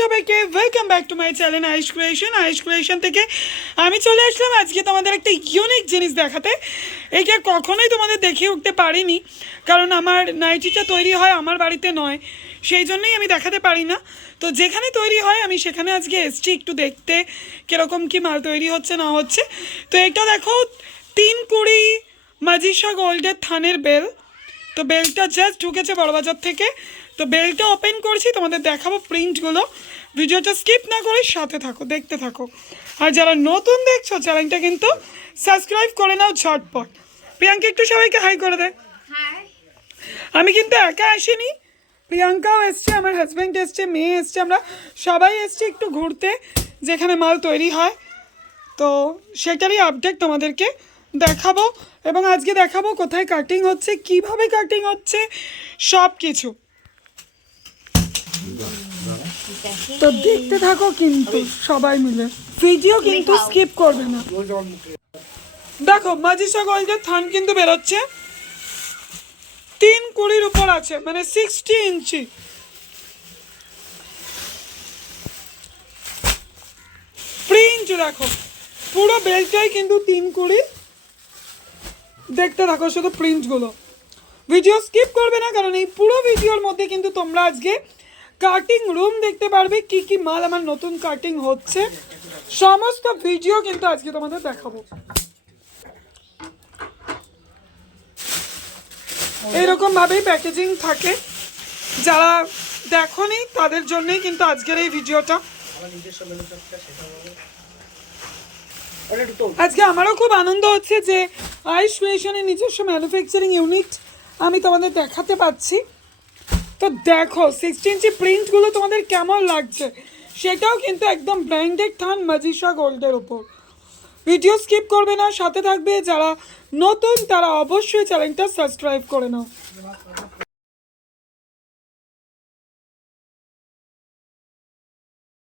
সবাইকে welcome back to my channel ice creation ice creation থেকে আমি চলে আসলাম আজকে তোমাদের একটা ইউনিক জিনিস দেখাতে। এইটা কখনোই তোমাদের দেখিয়ে উঠতে পারিনি, কারণ আমার নাইটিটা তৈরি হয় আমার বাড়িতে নয়, সেই জন্যই আমি দেখাতে পারি না। তো যেখানে তৈরি হয় আমি সেখানে আজকে এসছি একটু দেখতে, কীরকম কী মাল তৈরি হচ্ছে, না হচ্ছে। তো এটা দেখো, তিন কুড়ি মাজিসা গোল্ডের থানের বেল। তো বেলটা জাস্ট ঢুকেছে বড়বাজার থেকে। তো বেলটা ওপেন করছি তোমাদের দেখাবো প্রিন্টগুলো ভিডিওটা স্কিপ না করে সাথে থাকো দেখতে থাকো। আর যারা নতুন দেখছ চ্যানেলটা কিন্তু সাবস্ক্রাইব করে নাও ঝটপট। প্রিয়াঙ্কা একটু সবাইকে হাই করে দে। আমি কিন্তু একা আসিনি। প্রিয়াঙ্কাও এসছে আমার হাজব্যান্ড এসছে মেয়ে এসছে আমরা সবাই এসছি একটু ঘুরতে যেখানে মাল তৈরি হয়। তো সেটারই আপডেট তোমাদেরকে দেখাবো। এবং আজকে দেখাবো কোথায় কাটিং হচ্ছে কীভাবে কাটিং হচ্ছে সব কিছু তো দেখতে থাকো কিন্তু সবাই মিলে। ভিডিও কিন্তু স্কিপ করবে না। দেখো মাজিসা গোল্ডের থান কিন্তু বেরোচ্ছে। তিন কুড়ির উপর আছে মানে সিক্সটি ইঞ্চি প্রিন্ট দেখো। পুরো বেলটাই কিন্তু তিন কুড়ি। দেখতে থাকো শুধু প্রিন্টগুলো ভিডিও স্কিপ করবে না কারণ এই পুরো ভিডিওর মধ্যে কিন্তু তোমরা আজকে কাটিং রুম দেখতে পারবে, কি কি মাল আমার নতুন কাটিং হচ্ছে। সমস্ত ভিডিও কিন্তু আজকে তোমাদের দেখাবো। এইরকম ভাবেই প্যাকেজিং থাকে। যারা দেখনি তাদের জন্যই কিন্তু আজকের এই ভিডিওটা আজকে আমারও খুব আনন্দ হচ্ছে যে আইস ক্রিয়েশনের নিজস্ব ম্যানুফ্যাকচারিং ইউনিট আমি তোমাদের দেখাতে পাচ্ছি। তো দেখো সিক্সটি ইঞ্চি প্রিন্টগুলো তোমাদের কেমন লাগছে? সেটাও কিন্তু একদম ব্র্যান্ডেড থান মাজিসা গোল্ডের ওপর ভিডিও স্কিপ করবে না, সাথে থাকবে যারা নতুন, তারা অবশ্যই চ্যানেলটা সাবস্ক্রাইব করে নাও।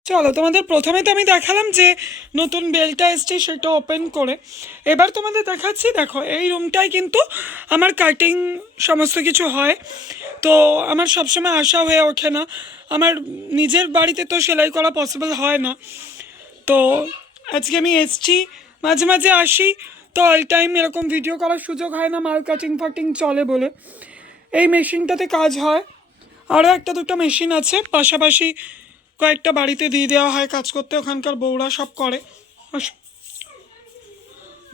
চলো, তোমাদের প্রথমে তো আমি দেখালাম যে নতুন বেলটা এসছে, সেটা ওপেন করে। এবার তোমাদের দেখাচ্ছি, দেখো, এই রুমটাই কিন্তু আমার কাটিং সমস্ত কিছু হয়। তো আমার সবসময় আশা হয়ে ওঠে না। আমার নিজের বাড়িতে তো সেলাই করা পসিবল হয় না। তো আজকে আমি এসছি, মাঝে মাঝে আসি, তো অল টাইম এরকম ভিডিও করার সুযোগ হয় না, মাল কাটিং ফাটিং চলে বলে। এই মেশিনটাতে কাজ হয়। আরও একটা দুটো মেশিন আছে, পাশাপাশি কয়েকটা বাড়িতে দিয়ে দেওয়া হয়, কাজ করতে ওখানকার বউরা সব করে।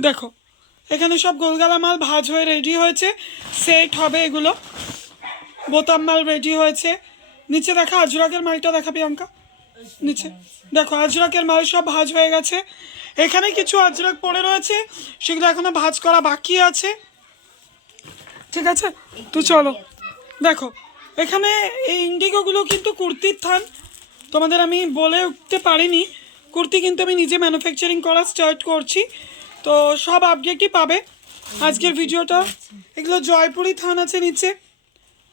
দেখো, এখানে সব গোলগালা মাল ভাজ হয়ে রেডি হয়েছে সেট হবে এগুলো। বোতাম মাল রেডি হয়েছে। নিচে দেখা আজরাকের মালটা দেখা প্রিয়াঙ্কা। নিচে দেখো, আজরাকের মাল সব ভাজ হয়ে গেছে। এখানে কিছু আজরাক পড়ে রয়েছে, সেগুলো এখনও ভাজ করা বাকি আছে। ঠিক আছে? তো চলো। দেখো, এখানে এই ইন্ডিগোগুলো কিন্তু কুর্তির থান। তোমাদের আমি বলে উঠতে পারিনি। কুর্তি কিন্তু আমি নিজে ম্যানুফ্যাকচারিং করা স্টার্ট করছি। তো সব আপডেটই পাবে। আজকের ভিডিওটা। এগুলো জয়পুরি থান আছে নিচে।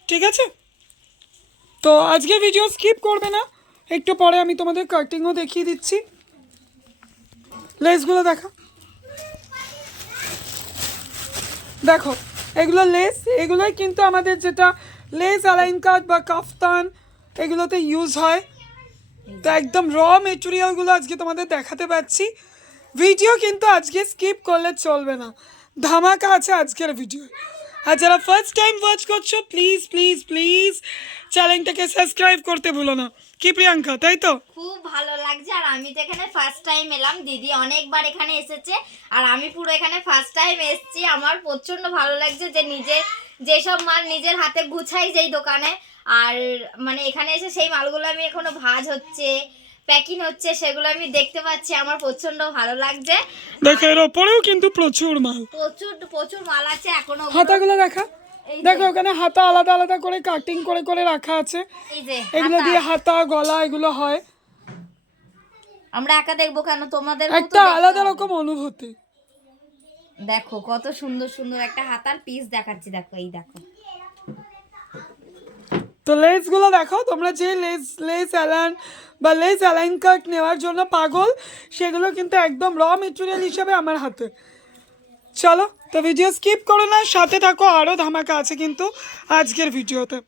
ঠিক আছে? তো আজকের ভিডিও স্কিপ করবে না। একটু পরে আমি তোমাদের কাটিংও দেখিয়ে দিচ্ছি। লেসগুলো দেখা। দেখো, এগুলো লেস এগুলোই কিন্তু আমাদের যেটা লেস অ্যালাইন কাট বা কাফতান এগুলোতে ইউজ হয়। তো একদম র মেটেরিয়ালগুলো আজকে তোমাদের দেখাতে পাচ্ছি। ভিডিও কিন্তু আজকে স্কিপ করলে চলবে না। ধামাকা আছে আজকের ভিডিও আর যারা ফার্স্ট টাইম ওয়াচ করছ প্লিজ প্লিজ প্লিজ চ্যানেলটাকে সাবস্ক্রাইব করতে ভুলো না। কি প্রিয়াঙ্কা তাই তো? খুব ভালো লাগছে। আর আমি তো এখানে ফার্স্ট টাইম এলাম। দিদি অনেকবার এখানে এসেছে। আর আমি পুরো এখানে ফার্স্ট টাইম এসেছি। আমার প্রচণ্ড ভালো লাগছে যে নিজে যেসব মাল নিজের হাতে গুছাই যেই দোকানে আর মানে এখানে এসে সেই মালগুলো আমি এখনও ভাজ হচ্ছে প্যাকিং হচ্ছে সেগুলো আমি দেখতে পাচ্ছি আমার প্রচণ্ড ভালো লাগছে। দেখো এর ওপরেও কিন্তু প্রচুর মাল। প্রচুর প্রচুর মাল আছে এখনও হাতাগুলো দেখা। দেখো ওখানে হাতা আলাদা আলাদা করে কাটিং করে করে রাখা আছে। এই যে এগুলো। দিয়ে হাতা গলা এগুলো হয়। আমরা একা দেখব কেন? তোমাদের একটা আলাদা রকম অনুভূতি। দেখো কত সুন্দর সুন্দর একটা হাতার পিস দেখাচ্ছি। দেখো এই দেখো। তো লেসগুলো দেখো তোমরা যে লেস লেস অ্যালান বা লেস অ্যালাইন কাট নেওয়ার জন্য পাগল সেগুলো কিন্তু একদম র মেটেরিয়াল হিসাবে আমার হাতে। চলো তো ভিডিও স্কিপ করো না সাথে থাকো আরও ধামাকা আছে কিন্তু আজকের ভিডিওতে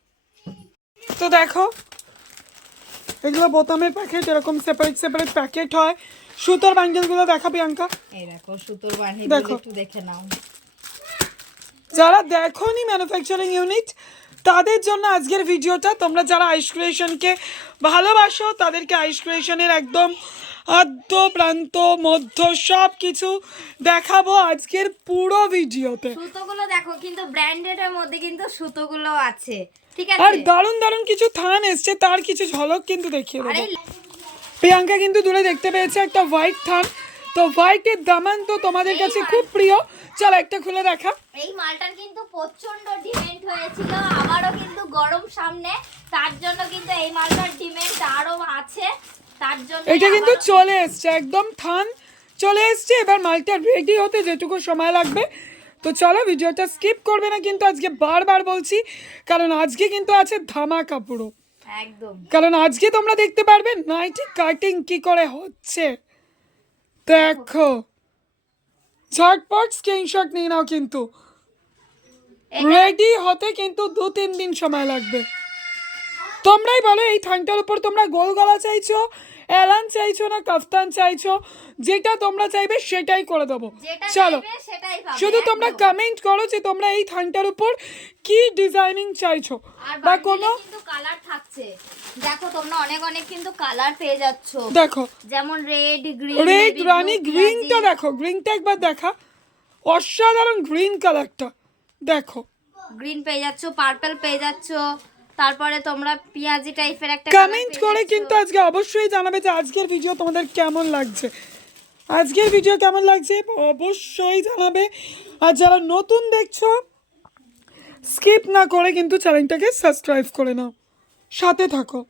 তো দেখো এগুলো বোতামের প্যাকেট এরকম সেপারেট সেপারেট প্যাকেট হয়। সুতোর বান্ডেলগুলো দেখা প্রিয়াঙ্কা? দেখো সুতোর বানি দেখো। একটু দেখে নাও। যারা দেখোনি ম্যানুফ্যাকচারিং ইউনিট তাদের জন্য আজকের ভিডিওটা। তোমরা যারা আইস ক্রিয়েশনকে ভালোবাসো তাদেরকে আইস ক্রিয়েশনের একদম আদ্য প্রান্ত মধ্য সব কিছু দেখাবো আজকের পুরো ভিডিওতে। সুতোগুলো দেখো কিন্তু ব্র্যান্ডেড এর মধ্যে কিন্তু সুতোগুলো আছে। ঠিক আছে? আর দারুণ দারুণ কিছু থান এসছে তার কিছু ঝলক কিন্তু দেখিয়ে দেবো। প্রিয়াঙ্কা কিন্তু দূরে দেখতে পেয়েছে একটা হোয়াইট থান। তো হোয়াইটের দামান তো তোমাদের কাছে খুব প্রিয়। চলো একটা খুলে দেখা। এই মালটার কিন্তু প্রচণ্ড ডিমান্ড হয়েছিল আমারও কিন্তু গরম সামনে। তার জন্য কিন্তু এই মালটার ডিমান্ড আরও আছে। তার জন্য এটা কিন্তু চলে এসছে একদম থান। চলে এসছে এবার মালটা রেডি হতে যেটুকু সময় লাগবে। তো চলো ভিডিওটা স্কিপ করবে না কিন্তু আজকে বারবার বলছি কারণ আজকে কিন্তু আছে ধামাকা পুরো। একদম। কারণ আজকে তোমরা দেখতে পারবে নাইটি কাটিং কি করে হচ্ছে। দেখো। ঝটপট স্ক্রিনশট নিয়ে নাও কিন্তু। রেডি হতে কিন্তু দু তিন দিন সময় লাগবে। তোমরাই বলো এই থানটার উপর তোমরা গোল গলা চাইছো? এলান চাইছো না কাফতান চাইছো? যেটা তোমরা চাইবে সেটাই করে দেবো। চলো শুধু তোমরা কমেন্ট করো যে তোমরা এই থানটার উপর কি ডিজাইনিং চাইছো বা কোনো কালার থাকছে। দেখো তোমরা অনেক অনেক কিন্তু কালার পেয়ে যাচ্ছ। দেখো যেমন রেড গ্রিন রেড রানি গ্রিনটা দেখো গ্রিনটা একবার দেখা। অসাধারণ গ্রিন কালারটা দেখো। গ্রিন পেয়ে যাচ্ছ পার্পল পেয়ে যাচ্ছ। তারপরে তোমরা পিয়াজি টাইপের একটা কমেন্ট করে কিন্তু আজকে অবশ্যই জানাবে যে আজকের ভিডিও তোমাদের কেমন লাগছে। আজকের ভিডিও কেমন লাগছে অবশ্যই জানাবে। আর যারা নতুন দেখছ স্কিপ না করে কিন্তু চ্যানেলটাকে সাবস্ক্রাইব করে নাও। সাথে থাকো।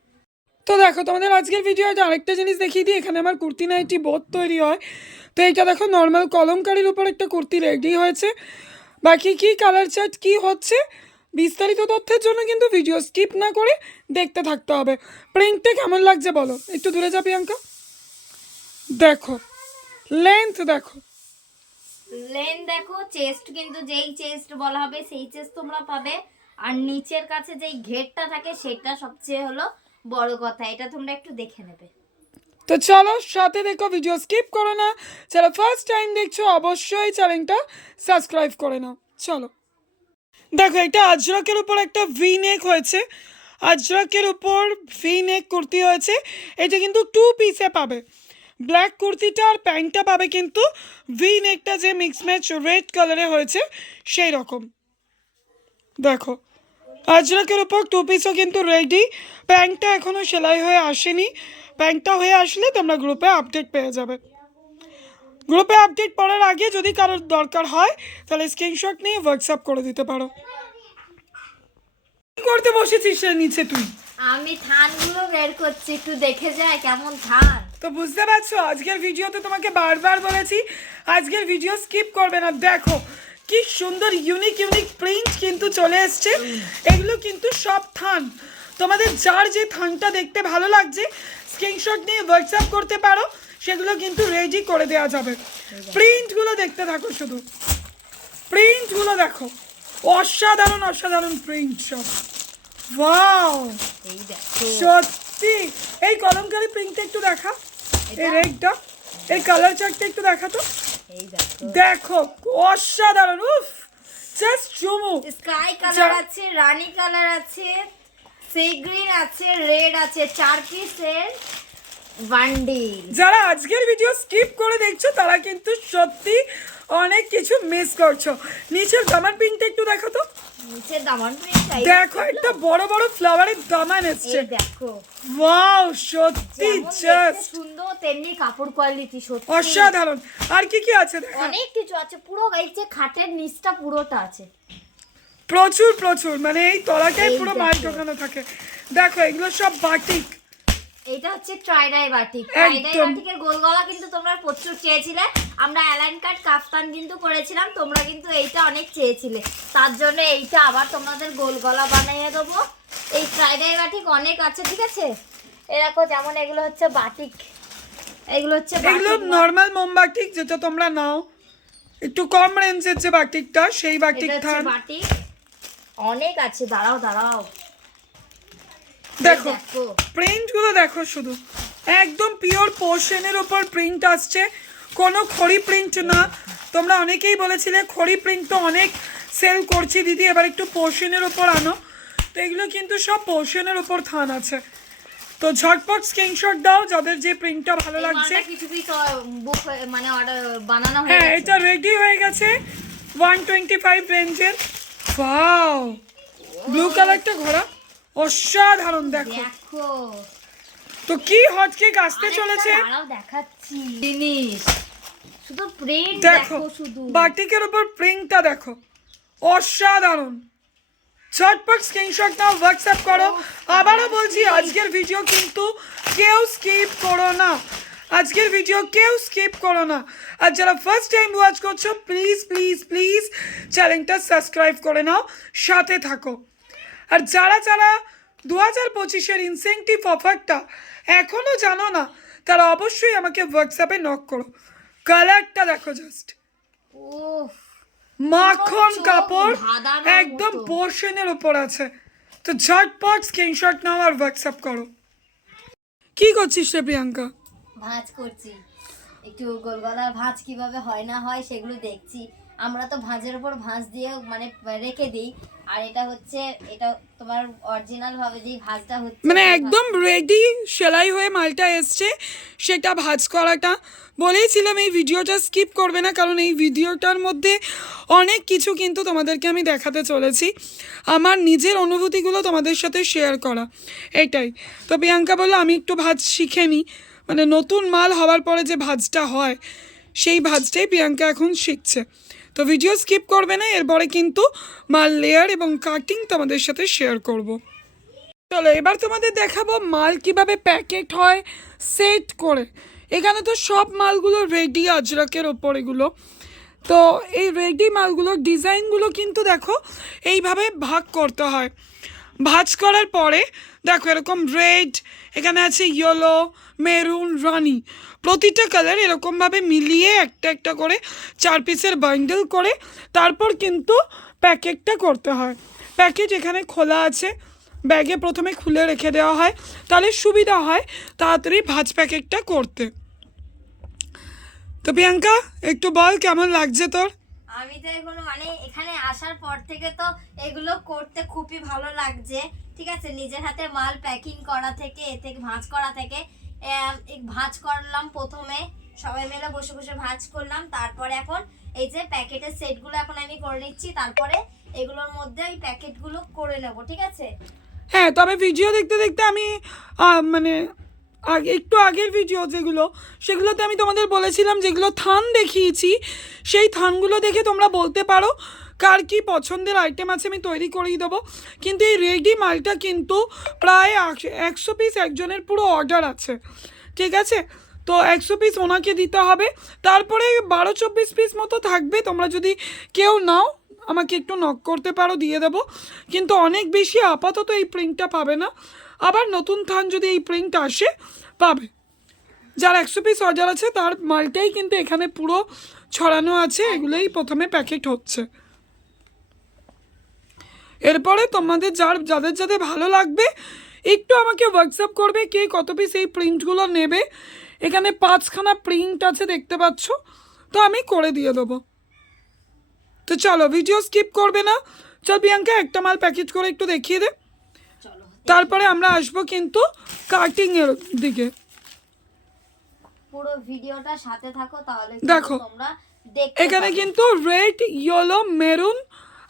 তো দেখো তোমাদের আজকের ভিডিওতে আরেকটা জিনিস দেখিয়ে দিই। এখানে আমার কুর্তি নাইটি বোধ তৈরি হয়। তো এইটা দেখো নর্মাল কলমকারির উপর একটা কুর্তি রেডি হয়েছে। বাকি কি কালার চার্ট কি হচ্ছে? বিস্তারিত তথ্যের জন্য কিন্তু ভিডিও স্কিপ না করে দেখতে থাকতে হবে। প্রিন্টটা কেমন লাগছে বলো? একটু দূরে যা প্রিয়াঙ্কা। দেখো লেন্থ দেখো। লেন দেখো চেস্ট কিন্তু যেই চেস্ট বলা হবে সেই চেস্ট তোমরা পাবে। আর নিচের কাছে যেই ঘেরটা থাকে সেটা সবচেয়ে হলো বড় কথা। এটা তোমরা একটু দেখে নেবে। তো চলো সাথে দেখো ভিডিও স্কিপ করো না। যারা ফার্স্ট টাইম দেখছ অবশ্যই চ্যানেলটা সাবস্ক্রাইব করে নাও। চলো। দেখো, এটা আজরকের উপর একটা ভি নেক হয়েছে। আজরকের উপর ভি নেক কুর্তি হয়েছে। এটা কিন্তু টু পিসে পাবে। ব্ল্যাক কুর্তিটা আর প্যান্টটা পাবে কিন্তু ভি নেকটা যে মিক্স ম্যাচ রেড কালারে হয়েছে, সেই রকম। দেখো, আজরকের উপর টু পিসও কিন্তু রেডি প্যান্টটা এখনও সেলাই হয়ে আসেনি। প্যান্টটা হয়ে আসলে তোমরা গ্রুপে আপডেট পেয়ে যাবে। গ্রুপে আপডেট পড়ার আগে যদি কারোর দরকার হয় তাহলে স্ক্রিনশট নিয়ে হোয়াটসঅ্যাপ করে দিতে পারো। কি করতে বসেছিস সে নিচে তুই? আমি থানগুলো বের করছি একটু দেখে যায় কেমন থান তো বুঝতে পারছ আজকের ভিডিওতে তোমাকে বারবার বলেছি আজকের ভিডিও স্কিপ করবে না। দেখো কি সুন্দর ইউনিক ইউনিক প্রিন্ট কিন্তু চলে এসছে। এগুলো কিন্তু সব থান তোমাদের যার যে থানটা দেখতে ভালো লাগছে স্ক্রিনশট নিয়ে হোয়াটসঅ্যাপ করতে পারো। সেগুলো কিন্তু রেডি করে দেওয়া যাবে। প্রিন্টগুলো দেখতে থাকো শুধু। প্রিন্টগুলো দেখো। অসাধারণ অসাধারণ প্রিন্ট সব। ওয়াও সত্যি। এই কলমকারি প্রিন্টটা একটু দেখা। এই রেডটা এই কালার চার্টটা একটু দেখা তো। দেখো। দেখো অসাধারণ উফ! জাস্ট চুমু স্কাই কালার আছে রানী কালার আছে সি গ্রিন আছে রেড আছে চার পিসের বান্ডিল যারা আজকের ভিডিও স্কিপ করে দেখছ তারা কিন্তু সত্যি অনেক কিছু মিস করছ। নিচের দামান প্রিন্টটা একটু দেখো তো। নিচে দামান প্রিন্ট দেখো একটা বড় বড় ফ্লাওয়ারের দামান এসছে। দেখো। ওয়াও সত্যি জাস্ট সুন্দর তেমনি কাপড় কোয়ালিটি সত্যি। অসাধারণ। আর কি কি আছে দেখা? অনেক কিছু আছে পুরো এই যে খাটের নিচটা পুরোটা আছে। প্রচুর প্রচুর। মানে এই তলাটাই পুরো। মাল ঢোকানো থাকে। দেখো এগুলো সব বাটিক এইটা হচ্ছে ট্রাইডাই বাটিক ট্রাইডাই একদম। বাটিকের গোল গলা কিন্তু তোমরা প্রচুর চেয়েছিলে। আমরা অ্যালাইন কাট কাফতান কিন্তু করেছিলাম তোমরা কিন্তু এইটা অনেক চেয়েছিলে। তার জন্য এইটা আবার তোমাদের গোল গলা বানিয়ে দেবো। এই ট্রাইডাই বাটিক অনেক আছে ঠিক আছে? এরকম যেমন এগুলো হচ্ছে বাটিক এগুলো হচ্ছে এগুলো নর্মাল মোমবাটিক যেটা তোমরা নাও। একটু কম রেঞ্জের যে বাটিকটা সেই বাটিক এটা থান। বাটিক অনেক আছে দাঁড়াও দাঁড়াও। দেখো দেখো। প্রিন্টগুলো দেখো শুধু। একদম পিওর পোর্শনের ওপর প্রিন্ট আসছে। কোনো খড়ি প্রিন্ট না। তোমরা অনেকেই বলেছিলে খড়ি প্রিন্ট তো অনেক সেল করছি। দিদি এবার একটু পোর্শনের ওপর আনো। তো এগুলো কিন্তু সব পোর্শনের ওপর থান আছে। তো ঝটপট স্ক্রিনশট দাও যাদের যে প্রিন্টটা ভালো লাগছে। মানে বানানো হ্যাঁ এটা রেডি হয়ে গেছে। ওয়ান টোয়েন্টি ফাইভ রেঞ্জের ওয়াও ব্লু কালারটা ঘোরা। অসাধারণ দেখো। দেখো। তো কি হটকেক আসতে চলেছে? দাঁড়াও দেখাচ্ছি। জিনিস। শুধু প্রিন্ট দেখো দেখো শুধু। বাটিকের উপর প্রিন্টটা দেখো। অসাধারণ। ঝটপট স্ক্রিনশট নাও হোয়াটসঅ্যাপ করো। আবারও বলছি আজকের ভিডিও কিন্তু কেউ স্কিপ করো না। আজকের ভিডিও কেউ স্কিপ করো না। আর যারা ফার্স্ট টাইম ওয়াচ করছ প্লিজ প্লিজ প্লিজ চ্যানেলটা সাবস্ক্রাইব করে নাও। সাথে থাকো। আর যারা যারা দু হাজার পঁচিশের ইনসেন্টিভ অফারটা এখনও জানো না তারা অবশ্যই আমাকে হোয়াটসঅ্যাপে নক করো। কালারটা দেখো জাস্ট মাখন কাপড় একদম। পোর্শনের উপর আছে। তো ঝটপট স্ক্রিনশট নাও আর হোয়াটসঅ্যাপ করো। কি করছিস রে প্রিয়াঙ্কা? ভাঁজ করছি। একটু গোলগলার ভাঁজ কীভাবে হয় না হয় সেগুলো দেখছি। আমরা তো ভাঁজের উপর ভাঁজ দিয়ে মানে রেখে দিই। আর এটা হচ্ছে এটা তোমার অরিজিনাল ভাবে যেই ভাঁজটা হচ্ছে মানে একদম রেডি সেলাই হয়ে মালটা এসছে সেটা ভাজ করাটা। বলেইছিলাম এই ভিডিওটা স্কিপ করবে না কারণ এই ভিডিওটার মধ্যে অনেক কিছু কিন্তু তোমাদেরকে আমি দেখাতে চলেছি। আমার নিজের অনুভূতিগুলো তোমাদের সাথে শেয়ার করা এটাই। তো প্রিয়াঙ্কা বলল আমি একটু ভাজ শিখে নিই মানে নতুন মাল হওয়ার পরে যে ভাজটা হয় সেই ভাজটাই প্রিয়াঙ্কা এখন শিখছে। তো ভিডিও স্কিপ করবে না, এরপরে কিন্তু মাল লেয়ার এবং কাটিং তোমাদের সাথে শেয়ার করব। চলো, এবার তোমাদের দেখাবো মাল কীভাবে প্যাকেট হয় সেট করে। এখানে তো সব মালগুলো রেডি আজরাকের ওপর এগুলো। তো এই রেডি মালগুলোর ডিজাইনগুলো কিন্তু দেখো, এইভাবে ভাগ করতে হয়। ভাজ করার পরে, দেখো এরকম রেড এখানে আছে ইয়েলো মেরুন রানি প্রতিটা কালার এরকমভাবে মিলিয়ে একটা একটা করে চার পিসের বান্ডেল করে তারপর কিন্তু প্যাকেটটা করতে হয়। প্যাকেট এখানে খোলা আছে ব্যাগে প্রথমে খুলে রেখে দেওয়া হয়, তাহলে সুবিধা হয় তাড়াতাড়ি ভাজ প্যাকেটটা করতে। তো প্রিয়াঙ্কা, একটু বল কেমন লাগছে তোর? আমি তো এগুলো মানে এখানে আসার পর থেকে তো এগুলো করতে খুবই ভালো লাগছে, ঠিক আছে? নিজের হাতে মাল প্যাকিং করা থেকে, এ থেকে ভাঁজ করা থেকে ভাঁজ করলাম প্রথমে, সবাই মিলে বসে বসে ভাঁজ করলাম, তারপরে এখন এই যে প্যাকেটের সেটগুলো এখন আমি করে নিচ্ছি, তারপরে এগুলোর মধ্যে ওই প্যাকেটগুলো করে নেব, ঠিক আছে? হ্যাঁ তবে ভিডিও দেখতে দেখতে আমি মানে আগে একটু আগের ভিডিও যেগুলো, সেগুলোতে আমি তোমাদের বলেছিলাম যেগুলো থান দেখিয়েছি, সেই থানগুলো দেখে তোমরা বলতে পারো কার কি পছন্দের আইটেম আছে আমি তৈরি করেই দেবো। কিন্তু এই রেডি মালটা কিন্তু প্রায় একশো পিস একজনের পুরো অর্ডার আছে। ঠিক আছে? তো একশো পিস ওনাকে দিতে হবে। তারপরে বারো চব্বিশ পিস মতো থাকবে। তোমরা যদি কেউ নাও, আমাকে একটু নক করতে পারো, দিয়ে দেবো। কিন্তু অনেক বেশি আপাতত এই প্রিন্টটা পাবে না। আবার নতুন থান যদি এই প্রিন্ট আসে, পাবে। যার একশো পিস অর্ডার আছে, তার মালটাই কিন্তু এখানে পুরো ছড়ানো আছে, এগুলোই প্রথমে প্যাকেট হচ্ছে। এরপরে তোমাদের যার, যাদের যাদের ভালো লাগবে, একটু আমাকে হোয়াটসঅ্যাপ করবে কে কত পিস এই প্রিন্টগুলো নেবে। এখানে পাঁচখানা প্রিন্ট আছে দেখতে পাচ্ছ, তো আমি করে দিয়ে দেবো। তো চলো ভিডিও স্কিপ করবে না। চল, প্রিয়াঙ্কা, একটা মাল প্যাকেট করে একটু দেখিয়ে দে। তারপরে আমরা আসব কিন্তু কাটিং এর দিকে। পুরো ভিডিওটা সাথে থাকো তাহলে দেখো। তোমরা এখানে কিন্তু রেড ইয়েলো মেরুন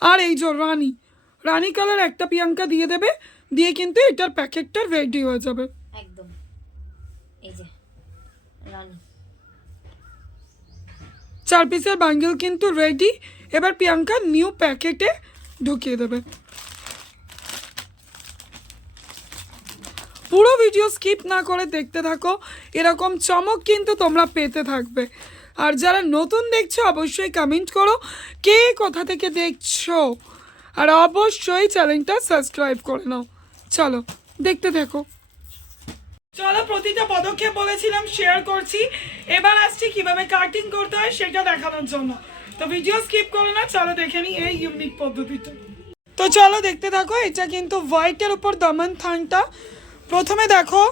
আর এই যে রানি। রানি কালার একটা প্রিয়াঙ্কা দিয়ে দেবে দিয়ে কিন্তু এটার প্যাকেটটা রেডি হয়ে যাবে। একদম। এই যে রানী। চার পিসের বান্ডেল কিন্তু রেডি এবার প্রিয়াঙ্কা নিউ প্যাকেটে ঢুকিয়ে দেবে। পুরো ভিডিও স্কিপ না করে দেখতে থাকো। এরকম চমক কিন্তু তোমরা পেতে থাকবে। আর যারা নতুন দেখছ, অবশ্যই কমেন্ট করো, কে কোথা থেকে দেখছ? আর অবশ্যই চ্যানেলটা সাবস্ক্রাইব করে নাও। চলো, দেখতে থাকো। চলো, প্রতিটা পদক্ষেপ বলেছিলাম শেয়ার করছি। এবার আসছি কীভাবে কাটিং করতে হয়, সেটা দেখানোর জন্য। তো ভিডিও স্কিপ করো না, চলো দেখে নিই এই ইউনিক পদ্ধতিটা। তো চলো, দেখতে থাকো, এটা কিন্তু হোয়াইটের উপর দমন থানটা। প্রথমে দেখো,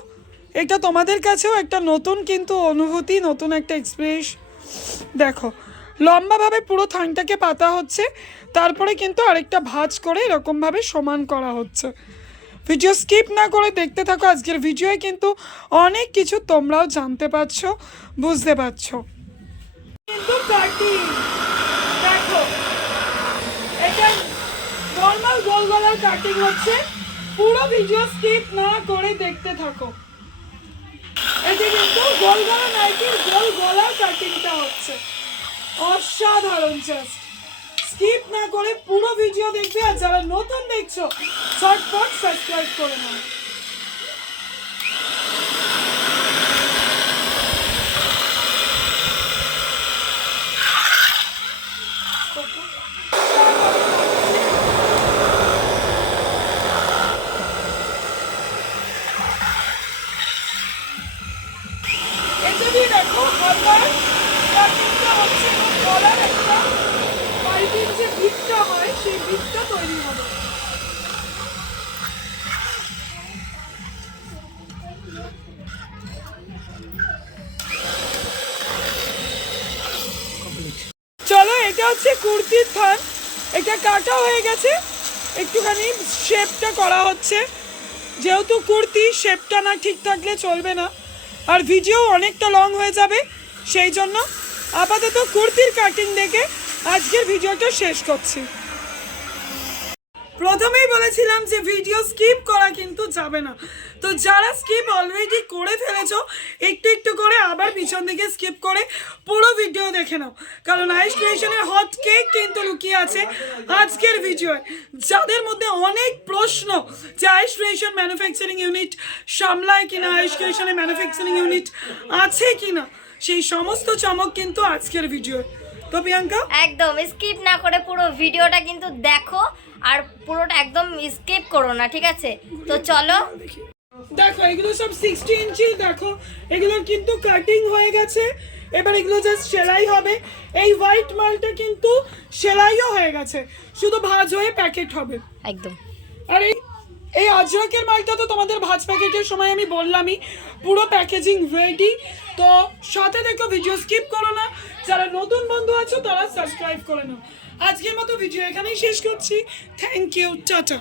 এটা তোমাদের কাছেও একটা নতুন কিন্তু অনুভূতি, নতুন একটা এক্সপ্রেস দেখো, লম্বাভাবে পুরো থানটাকে পাতা হচ্ছে, তারপরে কিন্তু আরেকটা ভাঁজ করে এরকমভাবে সমান করা হচ্ছে। ভিডিও স্কিপ না করে দেখতে থাকো, আজকের ভিডিওয়ে কিন্তু অনেক কিছু তোমরাও জানতে পারছ, বুঝতে পারছ। কিন্তু কাটিং, দেখো, এটা নর্মাল গোল গলার কাটিং হচ্ছে। পুরো ভিডিও স্কিপ না করে দেখতে থাকো। এতে কিন্তু গোল গলা নাইটির গোল গলার কাটিংটা হচ্ছে। অসাধারণ জাস্ট স্কিপ না করে পুরো ভিডিও দেখবে আর যারা নতুন দেখছ চটপট সাবস্ক্রাইব করে নাও। এটা দিয়ে দেখো কাটিংটা হচ্ছে গলার একটা পাইপিং যে ভিতটা সেই ভিতটা তৈরি হবে চলো, এটা হচ্ছে কুর্তির থান। এটা কাটা হয়ে গেছে। একটুখানি শেপটা করা হচ্ছে। যেহেতু কুর্তি শেপটা না ঠিক থাকলে চলবে না। আর ভিডিও অনেকটা লং হয়ে যাবে, সেই জন্য আপাতত কুর্তির কাটিং দেখে আজকের ভিডিওটা শেষ করছি। প্রথমেই বলেছিলাম যে ভিডিও স্কিপ করা কিন্তু যাবে না। তো যারা স্কিপ অলরেডি করে ফেলেছো, একটু একটু করে আবার পিছন দিকে স্কিপ করে পুরো ভিডিও দেখে নাও। কারণ আইস ক্রিয়েশনের হট কেক কিন্তু লুকিয়ে আছে আজকের ভিডিওয়ে যাদের মধ্যে অনেক প্রশ্ন যে আইস ক্রিয়েশন ম্যানুফ্যাকচারিং ইউনিট সামলায় কিনা আইস ক্রিয়েশনের ম্যানুফ্যাকচারিং ইউনিট আছে কিনা, সেই সমস্ত চমক কিন্তু আজকের ভিডিও তো প্রিয়াঙ্কা? একদম স্কিপ না করে পুরো ভিডিওটা কিন্তু দেখো। আর পুরোটা একদম স্কিপ করো না ঠিক আছে? তো চলো। দেখো এগুলো সব সিক্সটি ইঞ্চি দেখো। এগুলো কিন্তু কাটিং হয়ে গেছে। এবার এগুলো জাস্ট সেলাই হবে। এই হোয়াইট মালটা কিন্তু সেলাইও হয়ে গেছে। শুধু ভাঁজ হয়ে প্যাকেট হবে। একদম। আর এই এই আজরকের মালটা তো তোমাদের ভাজ প্যাকেটের সময় আমি বললামই। পুরো প্যাকেজিং রেডি তো সাথে দেখো ভিডিও স্কিপ করো না। যারা নতুন বন্ধু আছো তারা সাবস্ক্রাইব করে নাও। আজকের মতো ভিডিও এখানেই শেষ করছি। Thank you tata.